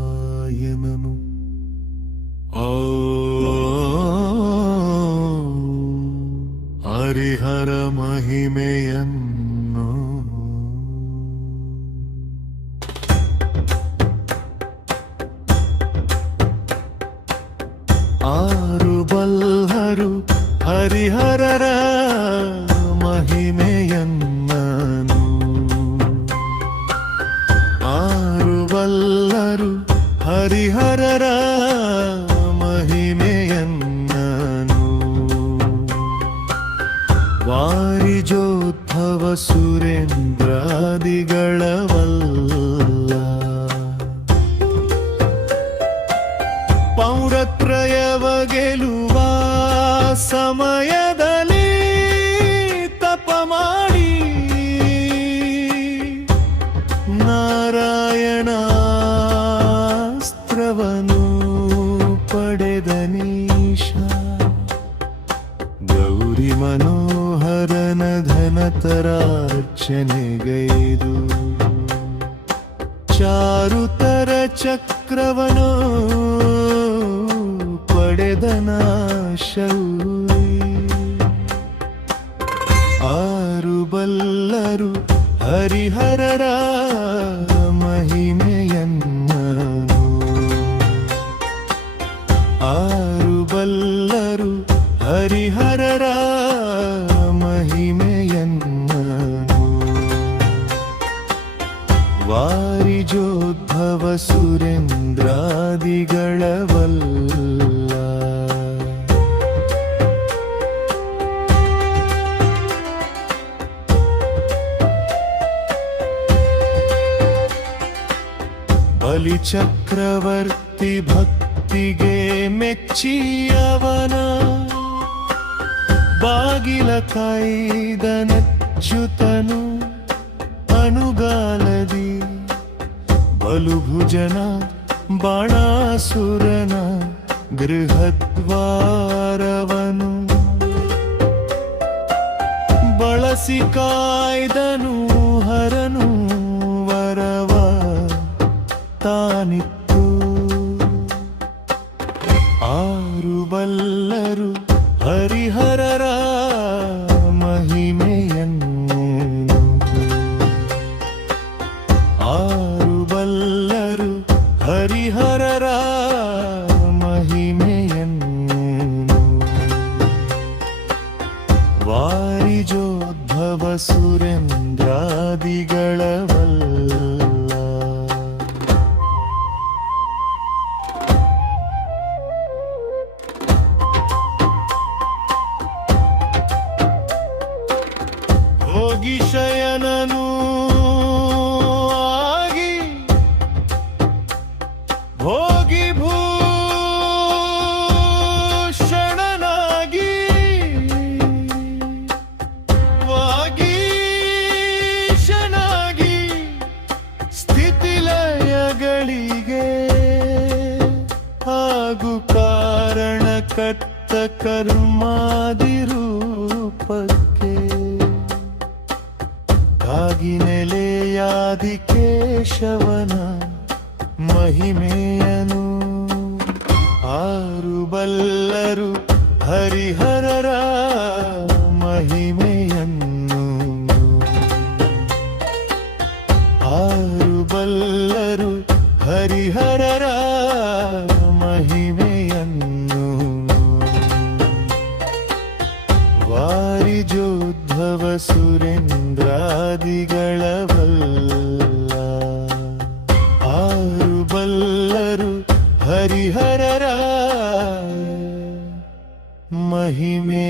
ಹರಿಹರಮಾಯನನು ಹರಿಹರ ಮಹಿಮೆಯನ್ನು ಆರು ಬಲ್ಲರು ಹರಿಹರರ ಮಹಿಮೆಯನ್ನನು ಆರು ಬಲ್ಲರು ಹರಿಹರರ ಮಹಿಮೆಯನ್ನನು ವಾರಿಜೋದ್ಭವ ಸುರೇಂದ್ರಾದಿಗಳವಲ್ಲ ಪೌರತ್ರಯವ ಗೆಲುವ ಸಮಯದಲ್ಲಿ ತಪ ಮಾಡಿ ನಾರಾಯಣಾಸ್ತ್ರವನು ಪಡೆದ ನೀಶ ಗೌರಿ ಮನೋಹರನ ಧನತರಾರ್ಚನೆಗೈದು ಚಾರುತರ ಚಕ್ರವನು ಪಡೆದ ನಾಶೌರಿ ಆರು ಬಲ್ಲರು ಹರಿಹರರ ಮಹಿಮೆಯನ್ನನು ಆರು ಬಲ್ಲರು ಹರಿಹರರ ಮಹಿಮೆಯನ್ನನು ವಾರಿಜೋದ್ಭವ ಸುರೇಂದ್ರಾದಿಗಳವಲ್ಲ ಬಲಿಚಕ್ರವರ್ತಿ ಭಕ್ತಿಗೆ ಮೆಚ್ಚಿಯವನ ಬಾಗಿಲ ಕಾಯ್ದನಚ್ಯುತನು ಅನುಗಾಲದಿ ಬಲುಭುಜನ ಬಾಣಾಸುರನ ಗೃಹದ್ವಾರವನು ಬಳಸಿ ಕಾಯ್ದನು ಹರನು ವರವ ತಾನಿತ್ತು ಆರು ಬಲ್ಲರು ಹರಿಹರರ ಮಹಿಮೆಯನ್ನು ಆರು ಬಲ್ಲರು ಹರಿಹರರ ಮಹಿಮೆಯನ್ನು ವಾರಿಜೋದ್ಭವ ಸುರೇಂದ್ರಾದಿಗಳವಲ್ಲ ಭೋಗಿ ಶಯನನು ಆಗಿ ಭೋಗಿ ಭೂಷಣನಾಗಿ ವಾಗೀಶನಾಗಿ ಸ್ಥಿತಿಲಯಗಳಿಗೆ ಹಾಗೂ ಕಾರಣಕರ್ತ ಕರ್ಮಾದಿರೂಪಕ್ಕೆ ಕಾಗಿ ನೆಲೆಯಾದಿ ಕೇಶವನ ಮಹಿಮೆಯನು ಆರು ಬಲ್ಲರು ಹರಿಹರರ ಮಹಿಮೆಯನ್ನು ಆರು ಬಲ್ಲರು ಹರಿಹರರ ಮಹಿಮೆಯನ್ನು ವಾರಿಜೋದ್ಭವ ಸುರೇಂದ್ರಾದಿಗಳವಲ್ಲ ಆರು ಬಲ್ಲರು ಹರಿಹರರ ಮಹಿಮೆ